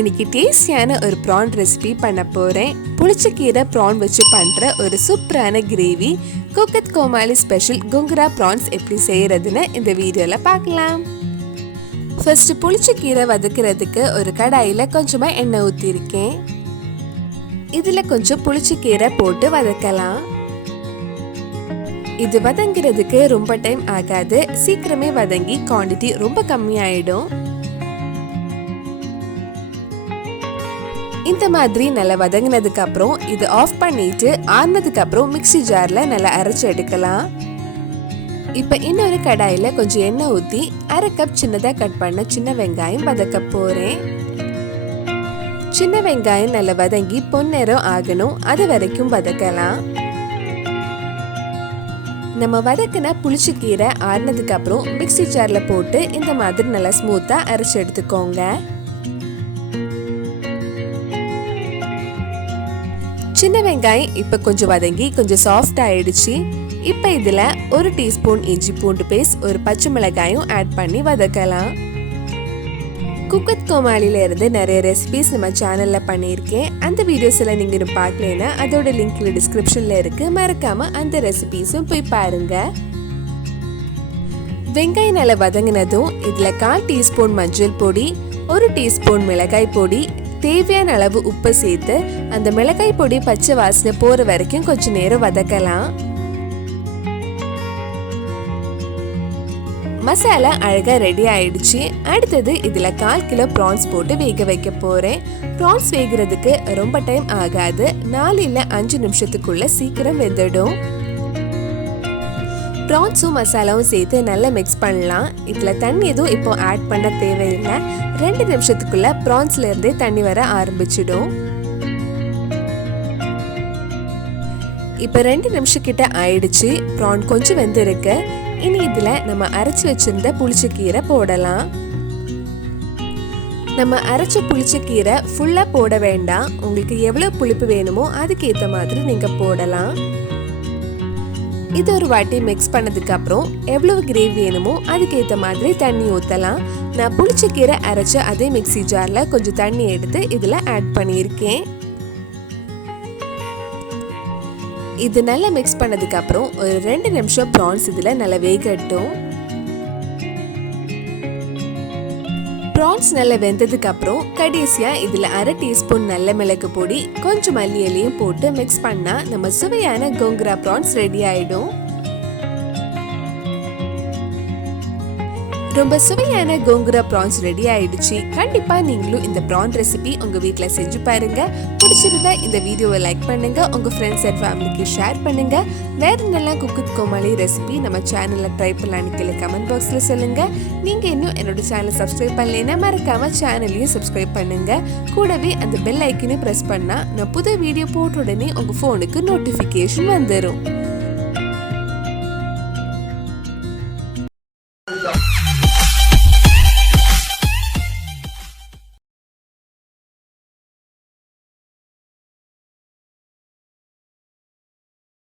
இன்னைக்கு டேஸ்டியான ஒரு ப்ரான் ரெசிபி பண்ண போறேன். புளிச்ச கீரை ப்ரான் வச்சு பண்ற ஒரு சூப்பரான கிரேவி குக்கத் கோமாளி ஸ்பெஷல் குங்குரா ப்ரான்ஸ் எப்படி செய்யறதுன்னு இந்த வீடியோல பார்க்கலாம். ஃபர்ஸ்ட் புளிச்ச கீரை வதக்குறதுக்கு ஒரு கடாயில கொஞ்சமா எண்ணெய் ஊத்திருக்கேன். இதுல கொஞ்சம் புளிச்ச கீரை போட்டு வதக்கலாம். இது வதங்கிறதுக்கு ரொம்ப டைம் ஆகாது, சீக்கிரமே வதங்கி குவாண்டிட்டி ரொம்ப கம்மியாயிடும். இந்த மாதிரி நல்லா வதங்கினதுக்கு அப்புறம் இது ஆஃப் பண்ணிட்டு ஆறுனதுக்கு அப்புறம் மிக்ஸி ஜார்ல நல்லா அரைச்சு எடுக்கலாம். இப்ப இன்னொரு கடாயில கொஞ்சம் எண்ணெய் ஊத்தி அரை கப் சின்னதா கட் பண்ண சின்ன வெங்காயம் வதக்க போறேன். சின்ன வெங்காயம் நல்லா வதங்கி பொன்னிறம் ஆகணும், அது வரைக்கும் வதக்கலாம். நம்ம வதக்கின புளிச்ச கீரை ஆறுனதுக்கு அப்புறம் மிக்ஸி ஜார்ல போட்டு இந்த மாதிரி நல்லா ஸ்மூத்தா அரைச்சு எடுத்துக்கோங்க. சின்ன வெங்காயம் இப்ப கொஞ்சம் வதங்கி கொஞ்சம் சாஃப்ட் ஆயிடுச்சு. இப்ப இதுல ஒரு டீஸ்பூன் இஞ்சி பூண்டு பேஸ்ட், ஒரு பச்சை மிளகாயும் ஆட் பண்ணி வதக்கலாம். குக்கத் கோமாளில இருந்து நிறைய ரெசிபிஸ் நம்ம சேனல்ல பண்ணியிருக்கேன். அந்த வீடியோஸ் எல்லாம் நீங்க பார்க்கலனா அதோட லிங்க் டிஸ்கிரிப்ஷன்ல இருக்கு, மறக்காம அந்த ரெசிபிஸும் போய் பாருங்க. வெங்காயம் நல்லா வதங்கினதும் இதுல 1/4 டீஸ்பூன் மஞ்சள் பொடி, 1 டீஸ்பூன் மிளகாய் பொடி, தேவையான அளவு உப்பு சேர்த்து அந்த மிளகாய் பொடி பச்சை வாசனை போற வரைக்கும் கொஞ்ச நேரம் வதக்கலாம். மசாலா அழகா ரெடி ஆயிடுச்சு. அடுத்தது இதுல 1/4 கிலோ ப்ரான்ஸ் போட்டு வேக வைக்க போறேன். ப்ரான்ஸ் வேகிறதுக்கு ரொம்ப டைம் ஆகாது, 4 இல்ல 5 நிமிஷத்துக்குள்ள சீக்கிரம் வெந்துடும். ப்ரான்ஸும் மசாலாவும் சேர்த்து நல்லா மிக்ஸ் பண்ணலாம். இதுல தண்ணி எதுவும் இப்போ ஆட் பண்ண தேவையில்லை. 2 நிமிஷத்துக்குள்ள ப்ரான்ஸ்ல இருந்தே தண்ணி வர ஆரம்பிச்சிடும். இப்ப 2 நிமிஷம் கிட்ட ஆயிடுச்சு. ப்ரான் கொஞ்சம் வெந்திருக்கு. இனி இதுல நம்ம அரைச்சு வச்சிருந்த புளிச்ச கீரை போடலாம். நம்ம அரைச்ச புளிச்ச கீரை ஃபுல்லா போட வேண்டாம், உங்களுக்கு எவ்வளவு புளிப்பு வேணுமோ அதுக்கேற்ற மாதிரி நீங்க போடலாம். இது ஒரு வாட்டி மிக்ஸ் பண்ணதுக்கு அப்புறம் எவ்வளவு கிரேவி வேணுமோ அதுக்கேற்ற மாதிரி தண்ணி ஊற்றலாம். நான் புளிச்ச கீரை அரைச்ச அதே மிக்ஸி ஜார்ல கொஞ்சம் தண்ணி எடுத்து இதுல ஆட் பண்ணியிருக்கேன். இது நல்லா மிக்ஸ் பண்ணதுக்கு அப்புறம் ஒரு 2 நிமிஷம் ப்ரான்ஸ் இதுல நல்லா வேகட்டும். ப்ரான்ஸ் நல்லா வெந்ததுக்கு அப்புறம் கடைசியா இதுல 1/2 டீஸ்பூன் நல்ல மிளகு பொடி, கொஞ்சம் மல்லி இலையும் போட்டு மிக்ஸ் பண்ணா நம்ம சுவையான கோங்குரா ப்ரான்ஸ் ரெடி ஆயிடும். ரொம்ப சுவையான கோங்குரா ப்ரான்ஸ் ரெடி ஆயிடுச்சு. கண்டிப்பா நீங்களும் இந்த ப்ரான் ரெசிபி உங்க வீட்ல செஞ்சு பாருங்க. பிடிச்சிருந்தா இந்த வீடியோவை லைக் பண்ணுங்க, உங்க ஃப்ரெண்ட்ஸ் அண்ட் ஃபேமிலிக்கு ஷேர் பண்ணுங்க. வேற நல்லா குக்கத் கோமாளி ரெசிபி நம்ம சேனல்ல ட்ரை பண்ணலான்னு கீழே கமெண்ட் பாக்ஸ்ல சொல்லுங்க. நீங்க இன்னும் என்னோட சேனல் சப்ஸ்கிரைப் பண்ணலைன்னா மறக்காம சேனலையும் சப்ஸ்கிரைப் பண்ணுங்க. கூடவே அந்த பெல் ஐக்கனையும் பிரஸ் பண்ணா நான் புது வீடியோ போட்ட உடனே உங்க போனுக்கு நோட்டிபிகேஷன் வந்துடும்.